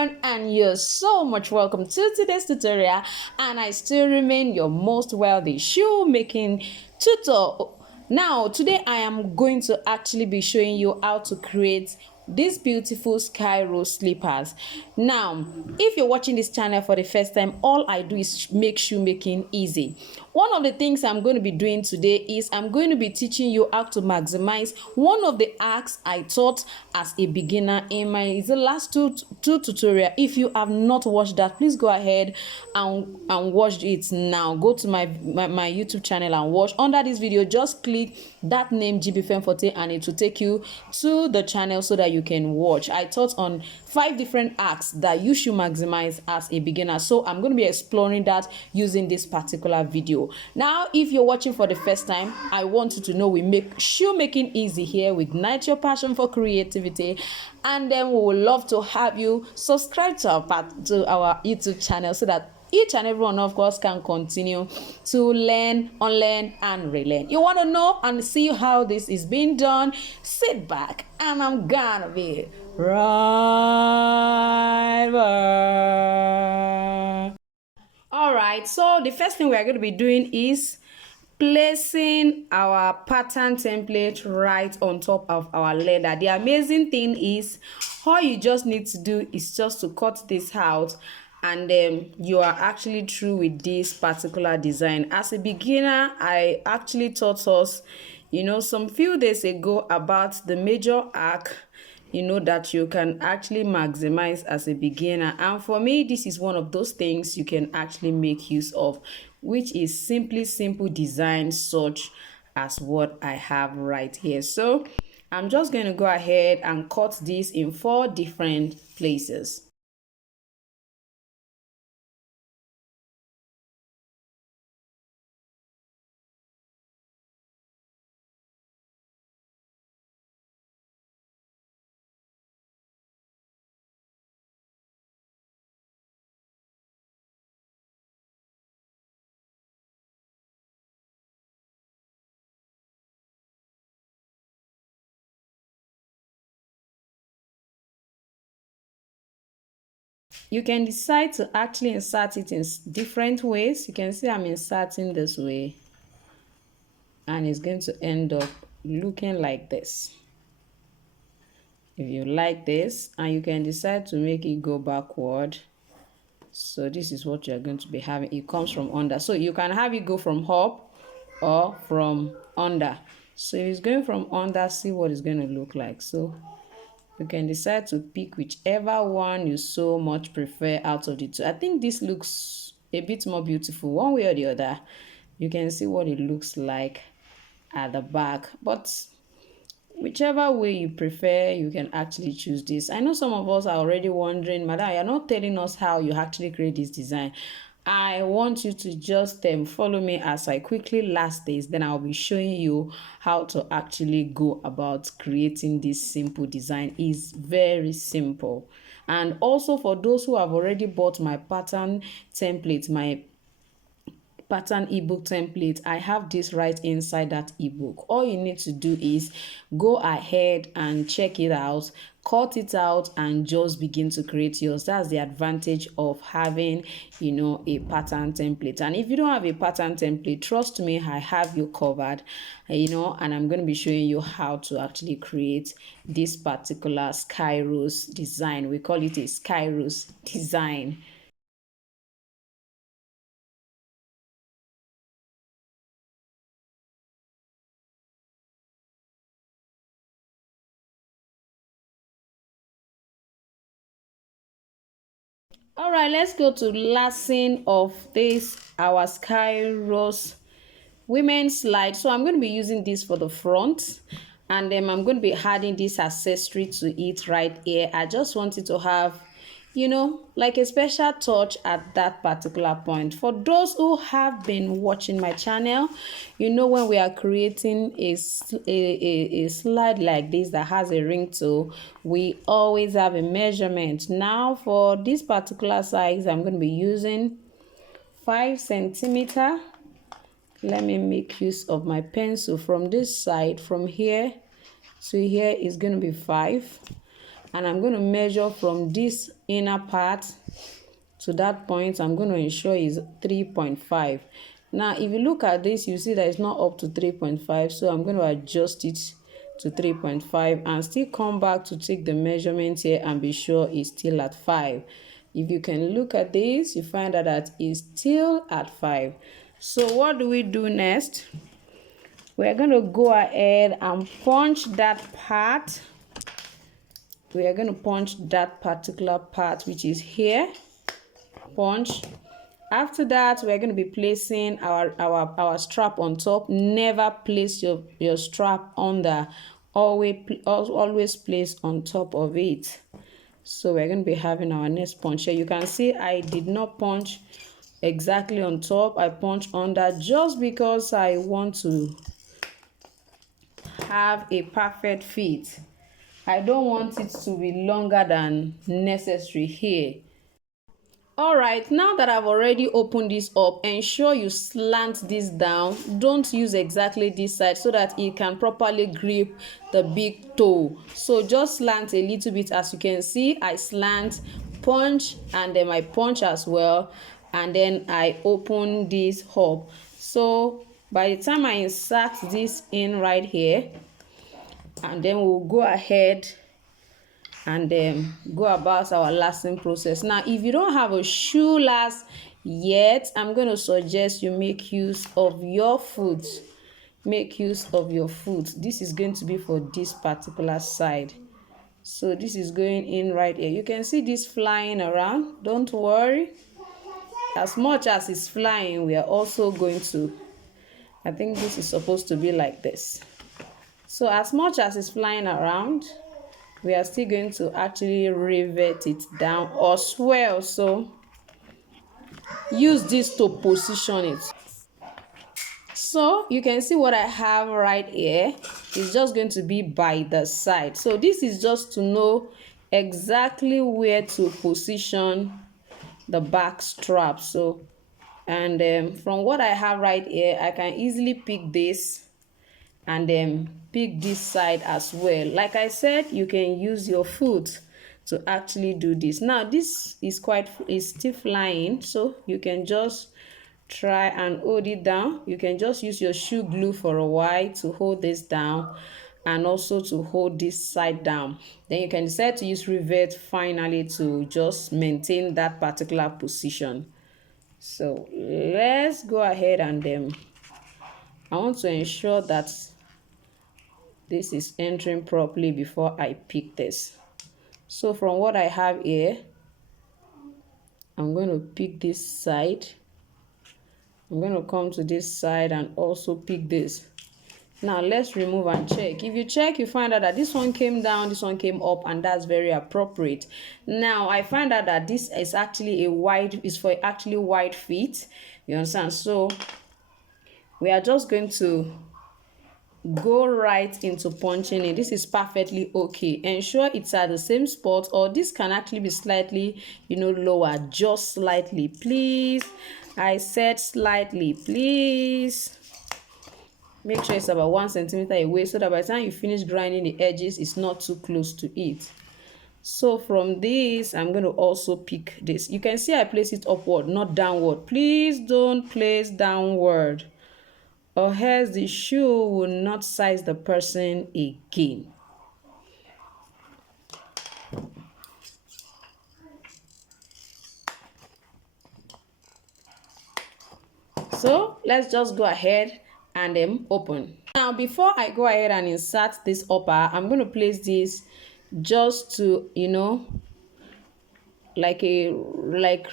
everyone, and you're so much welcome to today's tutorial. And I still remain your most wealthy shoemaking tutor. Now today I am going to actually be showing you how to create these beautiful Skyrose slippers. Now if you're watching this channel for the first time, all I do is make shoemaking easy. One of the things I'm going to be doing today is I'm going to be teaching you how to maximize one of the hacks I taught as a beginner in my last two tutorial. If you have not watched that, please go ahead and watch it now. Go to my YouTube channel and watch. Under this video, just click that name Jibbyfemforte and it will take you to the channel so that you can watch. I taught on 5 different hacks that you should maximize as a beginner, so I'm going to be exploring that using this particular video. Now if you're watching for the first time, I want you to know we make shoemaking easy here. We ignite your passion for creativity, and then we would love to have you subscribe to our YouTube channel so that each and every one of us can continue to learn, unlearn, and relearn. You want to know and see how this is being done? Sit back and I'm gonna be right back. Alright, so the first thing we are going to be doing is placing our pattern template right on top of our leather. The amazing thing is all you just need to do is just to cut this out, and then you are actually through with this particular design. As a beginner, I actually taught us, some few days ago about the major hack, that you can actually maximize as a beginner. And for me, this is one of those things you can actually make use of, which is simply simple design such as what I have right here. So I'm just going to go ahead and cut this in 4 different places. You can decide to actually insert it in different ways. You can see I'm inserting this way, and it's going to end up looking like this. If you like this, and you can decide to make it go backward. So this is what you're going to be having. It comes from under, so you can have it go from up or from under. So if it's going from under, see what it's going to look like. So you can decide to pick whichever one you so much prefer out of the two. I think this looks a bit more beautiful one way or the other. You can see what it looks like at the back, but whichever way you prefer, you can actually choose this. I know some of us are already wondering, Madam, you're not telling us how you actually create this design. I want you to just follow me as I quickly last this, then I'll be showing you how to actually go about creating this simple design. It's very simple. And also for those who have already bought my pattern template, my pattern ebook template, I have this right inside that ebook. All you need to do is go ahead and check it out, cut it out, and just begin to create yours. That's the advantage of having a pattern template. And if you don't have a pattern template, trust me, I have you covered, and I'm going to be showing you how to actually create this particular Skyrose design. We call it a Skyrose design. All right, let's go to lacing of this our Skyrose women's slide. So I'm going to be using this for the front, and then I'm going to be adding this accessory to it right here. I just wanted to have like a special touch at that particular point. For those who have been watching my channel, when we are creating a slide like this that has a ring toe, we always have a measurement. Now for this particular size, I'm going to be using 5 centimeter. Let me make use of my pencil. From this side, from here to here is going to be 5. and I'm going to measure from this inner part to that point. I'm going to ensure is 3.5. Now if you look at this, you see that it's not up to 3.5, so I'm going to adjust it to 3.5 and still come back to take the measurement here and be sure it's still at 5. If you can look at this, you find out that it's still at 5. So what do we do next? We're going to go ahead and punch that part. We are going to punch that particular part, which is here. Punch. After that, we're going to be placing our strap on top. Never place your strap under. Always place on top of it. So we're going to be having our next punch here. You can see I did not punch exactly on top. I punched under just because I want to have a perfect fit. I don't want it to be longer than necessary here. All right, now that I've already opened this up, ensure you slant this down. Don't use exactly this side so that it can properly grip the big toe. So just slant a little bit. As you can see, I slant, punch, and then I punch as well, and then I open this up. So by the time I insert this in right here, and then we'll go ahead and go about our lasting process. Now if you don't have a shoe last yet, I'm going to suggest you make use of your foot. Make use of your foot. This is going to be for this particular side. So this is going in right here. You can see this flying around. Don't worry. As much as it's flying, we are also going to, I think this is supposed to be like this. So as much as it's flying around, we are still going to actually rivet it down or swell. So use this to position it. So you can see what I have right here is just going to be by the side. So this is just to know exactly where to position the back strap. So and from what I have right here, I can easily pick this and then pick this side as well. Like I said, you can use your foot to actually do this. Now this is still flying, so you can just try and hold it down. You can just use your shoe glue for a while to hold this down and also to hold this side down. Then you can decide to use rivet finally to just maintain that particular position. So let's go ahead and I want to ensure that this is entering properly before I pick this. So from what I have here, I'm going to pick this side. I'm going to come to this side and also pick this. Now let's remove and check. If you check, you find out that this one came down, this one came up, and that's very appropriate. Now I find out that this is actually for actually wide feet. You understand? So we are just going to go right into punching it. This is perfectly okay. Ensure it's at the same spot, or this can actually be slightly, lower, just slightly, please. I said slightly, please. Make sure it's about 1 centimeter away so that by the time you finish grinding the edges, it's not too close to it. So from this, I'm going to also pick this. You can see I place it upward, not downward. Please don't place downward, or else the shoe will not size the person again. So let's just go ahead and then open. Now before I go ahead and insert this upper, I'm going to place this just to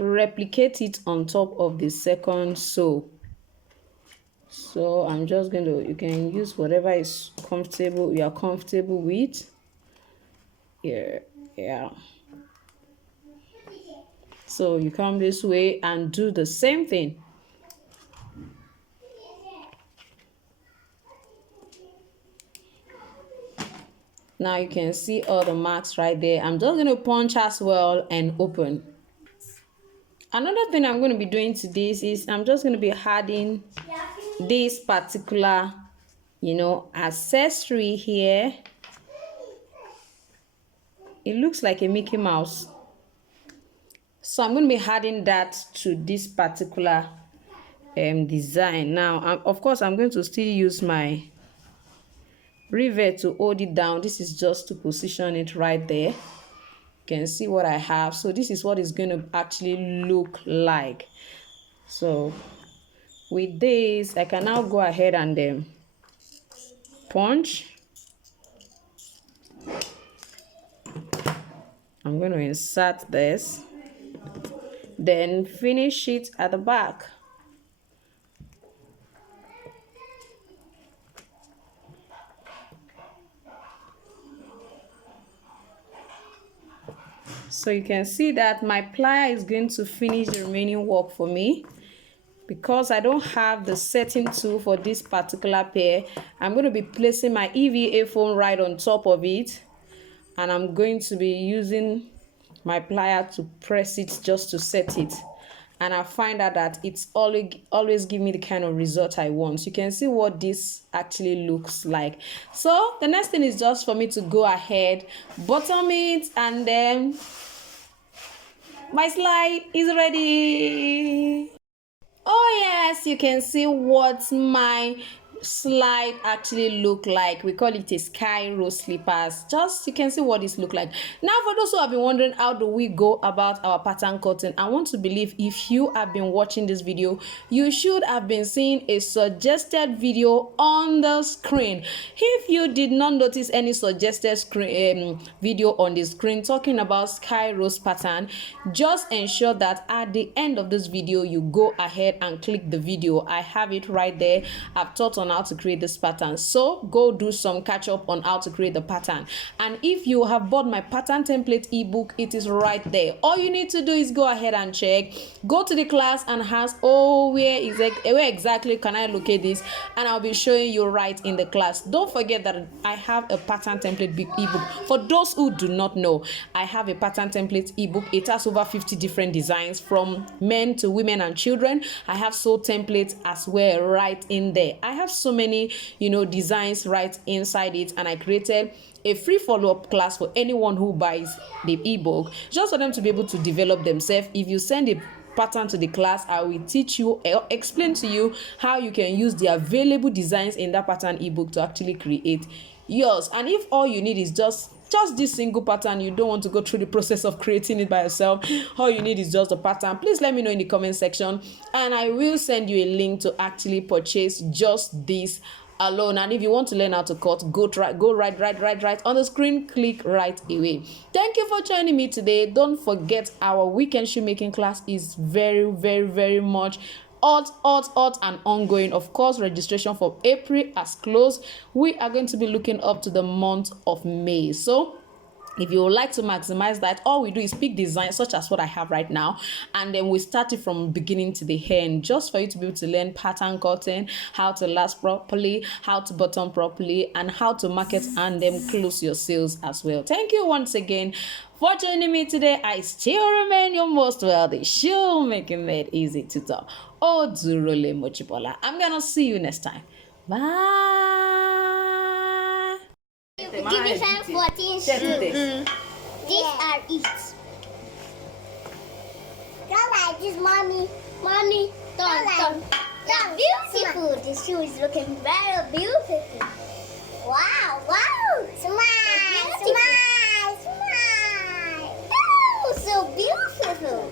replicate it on top of the second sole. So I'm just going to, you can use whatever is comfortable, you are comfortable with. Yeah. So you come this way and do the same thing. Now you can see all the marks right there. I'm just going to punch as well and open. Another thing I'm going to be doing to this is I'm just going to be adding this particular, accessory here. it looks like a Mickey Mouse. So I'm going to be adding that to this particular design. Now, of course, I'm going to still use my rivet to hold it down. This is just to position it right there. You can see what I have. So this is what it's going to actually look like. So with this, I can now go ahead and punch. I'm going to insert this, then finish it at the back. So you can see that my plier is going to finish the remaining work for me. Because I don't have the setting tool for this particular pair, I'm going to be placing my EVA foam right on top of it, and I'm going to be using my plier to press it just to set it. And I find out that it's always give me the kind of result I want. So you can see what this actually looks like. So the next thing is just for me to go ahead, bottom it, and then my slide is ready. Oh yes, you can see what my slide actually look like. We call it a Skyrose slippers. Just you can see what this look like. Now for those who have been wondering how do we go about our pattern cutting, I want to believe if you have been watching this video, you should have been seeing a suggested video on the screen. If you did not notice any suggested video on the screen talking about Skyrose pattern, just ensure that at the end of this video you go ahead and click the video. I have it right there. I've taught on how to create this pattern, so go do some catch up on how to create the pattern. And if you have bought my pattern template ebook, it is right there. All you need to do is go ahead and check, go to the class and ask, oh, where exactly can I locate this, and I'll be showing you right in the class. Don't forget that I have a pattern template ebook. For those who do not know, I have a pattern template ebook. It has over 50 different designs from men to women and children. I have sold templates as well right in there. I have so many designs right inside it, and I created a free follow-up class for anyone who buys the ebook, just for them to be able to develop themselves. If you send a pattern to the class, I will teach you, explain to you how you can use the available designs in that pattern ebook to actually create yours. And if all you need is just this single pattern, you don't want to go through the process of creating it by yourself, all you need is just a pattern, please let me know in the comment section, and I will send you a link to actually purchase just this alone. And if you want to learn how to cut, go right on the screen, click right away. Thank you for joining me today. Don't forget our weekend shoemaking class is very much hot and ongoing. Of course, registration for April has closed. We are going to be looking up to the month of May. So if you would like to maximize that, all we do is pick designs such as what I have right now, and then we start it from beginning to the end, just for you to be able to learn pattern cutting, how to last properly, how to button properly, and how to market and then close your sales as well. Thank you once again for joining me today. I still remain your most wealthy shoemaking made easy tutor, Odurole Mochibola. I'm gonna see you next time. Bye. Jibbyfemforte shoes. These are it. Go like this, mommy. Mommy, don't. They're beautiful. The shoe is looking very beautiful. Wow. Smile. Oh, so beautiful.